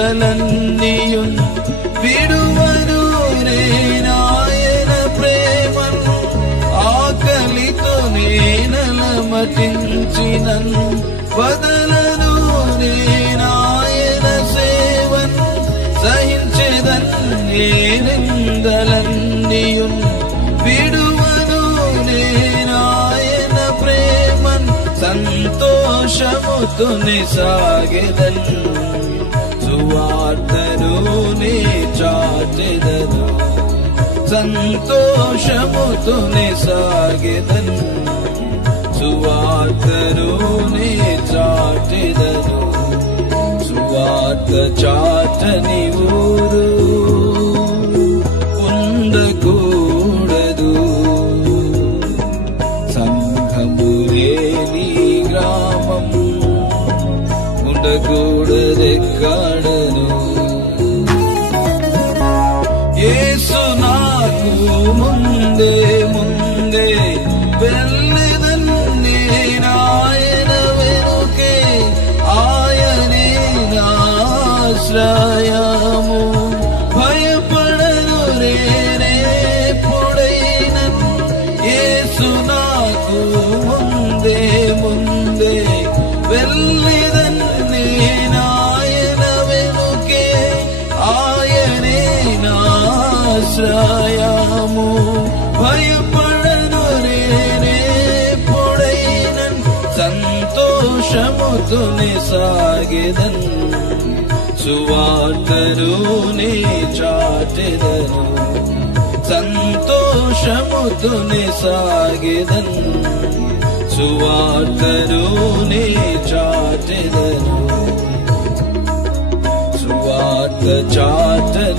నిందలన్నీయున్ విడువను నేనాయన ప్రేమన్ ఆకలితో నేనలమటించినన్ వదలను నేనాయన సేవన్ సహించెదన్ నిందలన్నీయున్ విడువను నేనాయన ప్రేమన్ సంతోషముతోనే సాగెదన్ సువార్తను నే చాటెదను సంతోషముతోనే సాగెదన్ సువార్తను నే చాటెదను సువార్త చాటని ఊరు ఉండకూడదు సంఘము లేని గ్రామం ఉండకూడదెక్కడను యేసు నాకు ముందే ముందే వెళ్ళెదన్ నేనాయన వెనుకే ఆయనే నాశ్రయము భయపడను నేనెప్పుడైనన్ యేసు నాకు ముందే ముందే వెళ్ళెదన్ నేనాయన వెనుకే ఆయనే నాశ్రయము భయపడను నేనెప్పుడైనన్ సంతోషముతోనే సాగెదన్ సువార్తను నే చాటెదను సంతోషముతోనే సాగెదన్ సువార్తను నే చాటెదను సువార్త చాటని